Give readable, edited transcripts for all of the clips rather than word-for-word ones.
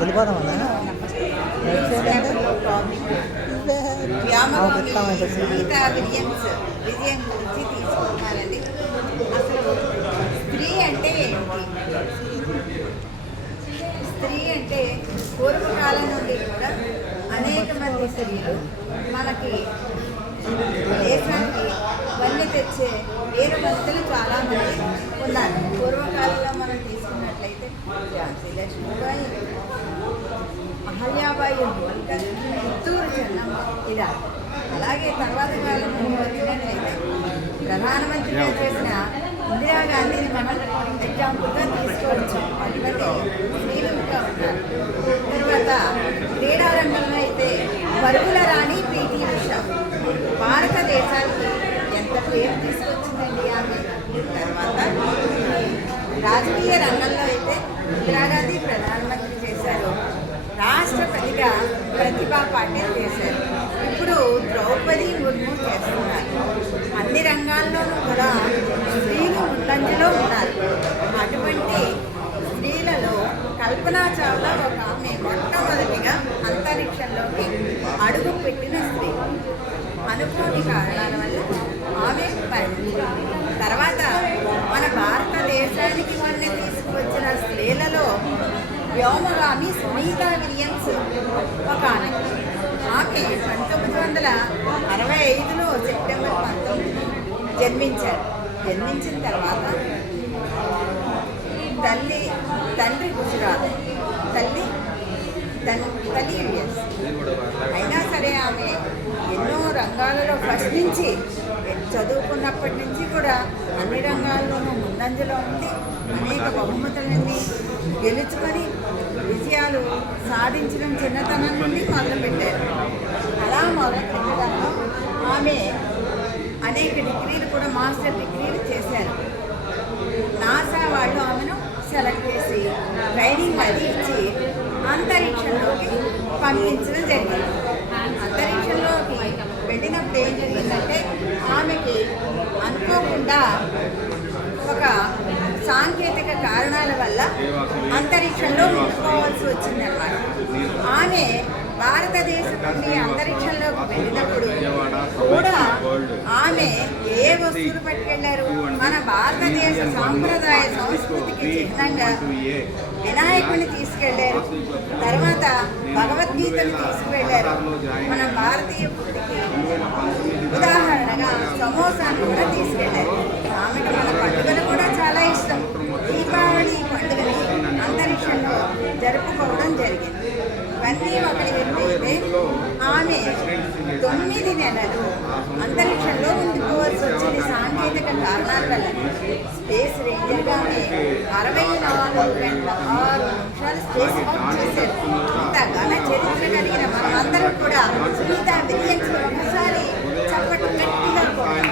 వెళ్ళిపోదామన్నా Sunitha Williams విజయం గురించి తీసుకున్నారండి. అసలు స్త్రీ అంటే ఏంటి? స్త్రీ అంటే పూర్వకాలం నుండి కూడా అనేక మంది స్త్రీలు మనకి దేశానికి వన్నీ తెచ్చే వీర భక్తులు చాలామంది ఉన్నారు. పూర్వకాలంలో మనం తీసుకున్నట్లయితే ఝాన్సీ లక్ష్మీబాయి, అహల్యాబాయి హోల్కర్, చిత్తూరు చెన్నమ్మ ఇలా. అలాగే తర్వాత కాలంలో వచ్చినట్లయితే ప్రధానమంత్రిగా చేసిన ఇందిరాగాంధీని మనం ఎగ్జాంపుల్గా తీసుకోవచ్చు. అటువంటి స్త్రీలు ఇంకా ఉన్నారు. తర్వాత క్రీడా రంగంలో అయితే పరుగుల రాణి పీటీ ఉష భారతదేశానికి ఎంత పేరు తీసుకొచ్చిందండి ఆమె. తర్వాత రాజకీయ రంగంలో అయితే ఇందిరాగాంధీ ప్రధానమంత్రి చేశారు, రాష్ట్రపతిగా ప్రతిభా పాటిల్ చేశారు, ఇప్పుడు ద్రౌపది ముర్ము చేస్తున్నారు. అన్ని రంగాల్లోనూ కూడా స్త్రీలు ముందంజలో ఉన్నారు. అటువంటి స్త్రీలలో కల్పనా చావ్లా ఒక ఆమె మొట్టమొదటిగా అంతరిక్షంలోకి అడుగు పెట్టిన స్త్రీ. అనుకోని కారణాల వల్ల ఆమె మరణించింది. తర్వాత మన భారతదేశానికి మొన్న తీసుకువచ్చిన స్త్రీలలో వ్యోమగామి సునీతా విలియమ్స్ ఒక ఆమె. ఆమె 1965లో సెప్టెంబర్ 19 జన్మించారు. జన్మించిన తర్వాత తండ్రి గుజరాత్, తల్లి యుఎస్. అయినా సరే ఆమె ఎన్నో రంగాలలో ఫస్ట్ నుంచి చదువుకున్నప్పటి నుంచి కూడా అన్ని రంగాల్లోనూ ముందంజలో ఉంది. అనేక బహుమతులని గెలుచుకొని విజయాలు సాధించడం చిన్నతనం నుండి మొదలుపెట్టారు. అలా మొదలుపెట్టడంలో ఆమె అనేక డిగ్రీలు కూడా మాస్టర్ డిగ్రీలు చేశారు. నాసా వాళ్ళు ఆమెను సెలెక్ట్ చేసి ట్రైనింగ్ అది ఇచ్చి అంతరిక్షంలోకి పంపించడం జరిగింది. అంతరిక్షంలోకి వెళ్ళినప్పుడు ఏం జరిగిందంటే ఆమెకి అనుకోకుండా ఒక సాంకేతిక కారణాల వల్ల అంతరిక్షంలో ఉండిపోవాల్సి వచ్చిందన్నమాట. ఆమె భారతదేశం నుండి అంతరిక్షంలోకి వెళ్ళినప్పుడు కూడా ఆమె ఏ వస్తువులు పట్టుకెళ్లారు? మన భారతదేశ సాంప్రదాయ సంస్కృతికి చిహ్నంగా వినాయకుడిని తీసుకెళ్లారు. తర్వాత భగవద్గీతను తీసుకువెళ్ళారు. మన భారతీయ పుట్టికి ఉదాహరణగా సమోసాను కూడా తీసుకెళ్లారు. ఆమెకు మన పండుగలు కూడా చాలా ఇష్టం. దీపావళి పండుగని అంతరిక్షంలో జరుపుకోవడం జరిగింది. ఇవన్నీ ఒకటి వెళ్ళైతే ఆమె 9 నెలలు అంతరిక్షంలో ఉండిపోవాల్సి వచ్చింది సాంకేతిక కారణాల వల్ల. స్పేస్ రేంజర్గా 64 గంటల 6 నిమిషాలు స్పేస్ వాక్ చేశారు. ఇంత ఘన చరిత్ర కలిగిన మనమందరం కూడా సునీతా విలియమ్స్ ఒకసారి చప్పటి గట్టిగా కొట్టాం.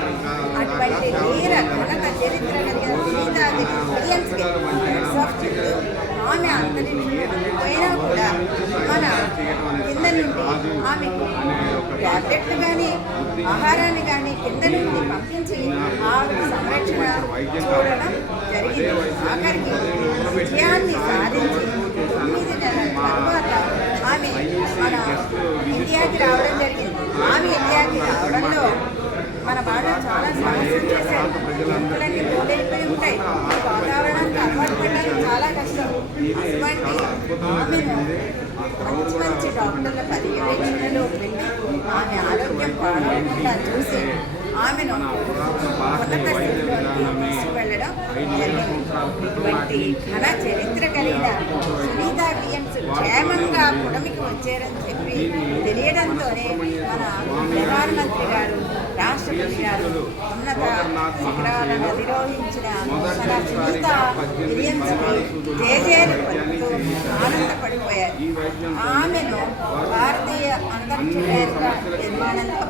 అటువంటి వీర ఘనత చరిత్ర కలిగిన సునీతా విలియమ్స్కి ఆమె అంతరిక్షంలో పోయినా కూడా మన కింద నుండి ఆమెకు ట్యాబ్లెట్లు కానీ ఆహారాన్ని కానీ కింద నుండి పంపించి ఆమెకు సంరక్షణ చూడడం జరిగింది. ఆఖరికి విజయాన్ని సాధించి 9 నెలల తర్వాత ఆమె మన ఇండియాకి రావడం జరిగింది. ఆమె ఇండియాకి రావడంలో మన వాళ్ళు చాలా సమస్యలు చేశారు. ఇంట్లన్నీ పోలైపోయి ఉంటాయి. వాతావరణానికి అలవాటు పడడానికి చాలా కష్టం. అటువంటి ఆమెను మంచి డాక్టర్ల పర్యవేక్షణలో వెళ్ళి ఆమె ఆరోగ్యం పాడకుండా చూసి ఆమెను ఉన్నత స్థితిలోకి తీసుకువెళ్ళడం జరిగింది. ఇటువంటి ఘన చరిత్ర కలిగిన సునీతా విలియమ్స్ క్షేమంగా పుడమికి వచ్చారని చెప్పి తెలియడంతోనే మన ప్రధానమంత్రి గారు, రాష్ట్రపతి గారు ఉన్నత శిఖరాలను అధిరోహించిన మన సునీతా విలియమ్స్కి జేజేలు పలుకుతూ ఆనందపడిపోయారు. ఆమెను భారతీయ అంతరిక్ష నిర్మాణంలో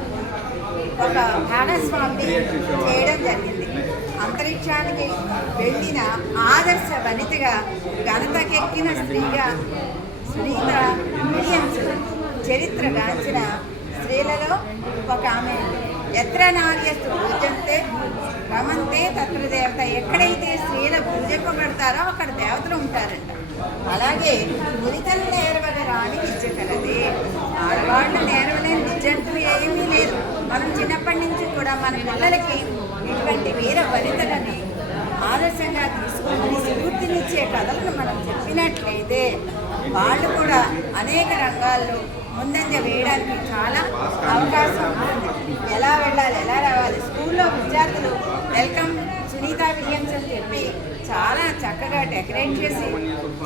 ఒక భాగస్వామిని చేయడం జరిగింది. అంతరిక్షానికి వెళ్ళిన ఆదర్శ వనితగా ఘనతకెక్కిన స్త్రీగా సునీతా విలియమ్స్ చరిత్రగాంచిన స్త్రీలలో ఒక ఆమె. ఎత్ర నార్యస్తు పూజంతే రమంతే తత్ర దేవత. ఎక్కడైతే స్త్రీలు పూజింపబడతారో అక్కడ దేవతలు ఉంటారంట. అలాగే మురితలు నేర్వగరాని విద్య కలది. ఆడవాళ్ళు నేర్వలేని విద్య అంటూ ఏమీ లేదు. మనం చిన్నప్పటి నుంచి కూడా మన పిల్లలకి ఇటువంటి వీర వనితలని ఆదర్శంగా తీసుకుని స్ఫూర్తినిచ్చే కథలను మనం చెప్పినట్లయితే వాళ్ళు కూడా అనేక రంగాల్లో ముందంజ వేయడానికి చాలా అవకాశం ఉంటుంది. ఎలా వెళ్ళాలి, ఎలా రావాలి. స్కూల్లో విద్యార్థులు వెల్కమ్ సునీత విలియమ్స్ అని చెప్పి చాలా చక్కగా డెకరేట్ చేసి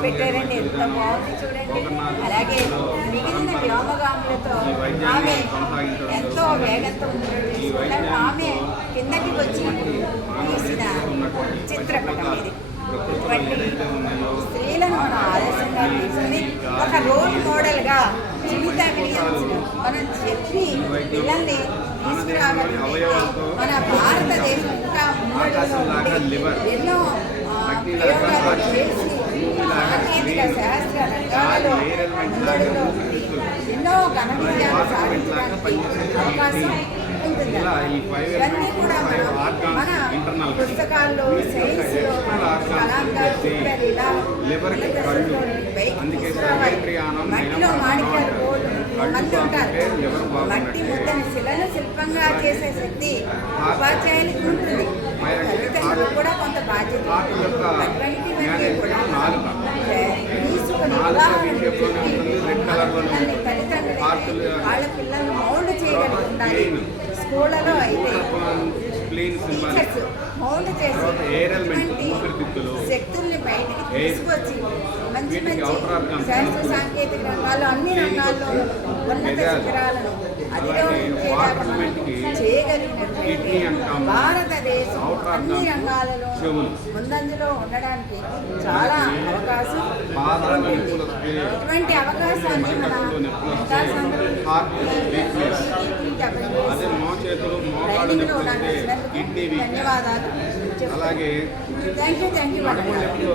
పెట్టారండి. ఎంత బాగుంది చూడండి. అలాగే మిగిలిన వ్యోమగాములతో ఆమె ఎంతో వేగంతో తీసుకుంటే ఆమె కిందకి వచ్చి తీసిన చిత్రపటం ఇది. ఇటువంటి స్త్రీలను మనం ఆదర్శంగా తీసుకుని ఒక రోల్ మోడల్గా సునీత విలియమ్స్ మనం చెప్పి పిల్లల్ని తీసుకురావాలంటే మన భారతదేశం ఇంకా ముందడుగులో ఉండి ఎన్నో ప్రయోగాలు చేసి సాంకేతిక శాస్త్ర రంగాలలో ముందడుగులో ఉండి ఎన్నో ఘన విజయాలు సాధించడానికి అవకాశం ఉంటుంది. ఇవన్నీ కూడా మన పుస్తకాల్లో సైన్స్లో కలాం గారు చెప్పారు. ఇలా బైక్ తీసుకురావాలి. మట్టిలో మాణిక్యాలు మంది ఉంటారు. మట్టి ముద్దని శిలను శిల్పంగా చేసే శక్తి ఉపాధ్యాయులకు ఉంటుంది. తల్లిదండ్రులకు కూడా కొంత బాధ్యత. అటువంటివన్నీ కూడా తీసుకుని ఉదాహరణ చెప్పి తల్లిదండ్రులు వాళ్ళ పిల్లల్ని మౌల్డ్ చేయగలిగి ఉండాలి. స్కూళ్ళలో అయితే టీచర్స్ మౌల్డ్ చేసి ఇటువంటి శక్తుల్ని బయటికి తీసుకొచ్చి మంచి మంచి శాస్త్ర సాంకేతిక రంగాల్లో అన్ని రంగాల్లో ఉన్నత శిఖరాలను అధిరోహించేలాగా చేయగలిగినట్లయితే భారతదేశం అన్ని రంగాలలో ముందంజలో ఉండడానికి చాలా అవకాశం ఉంటుంది. ఇటువంటి అవకాశాన్ని మన ధన్యవాదాలు. Thank you.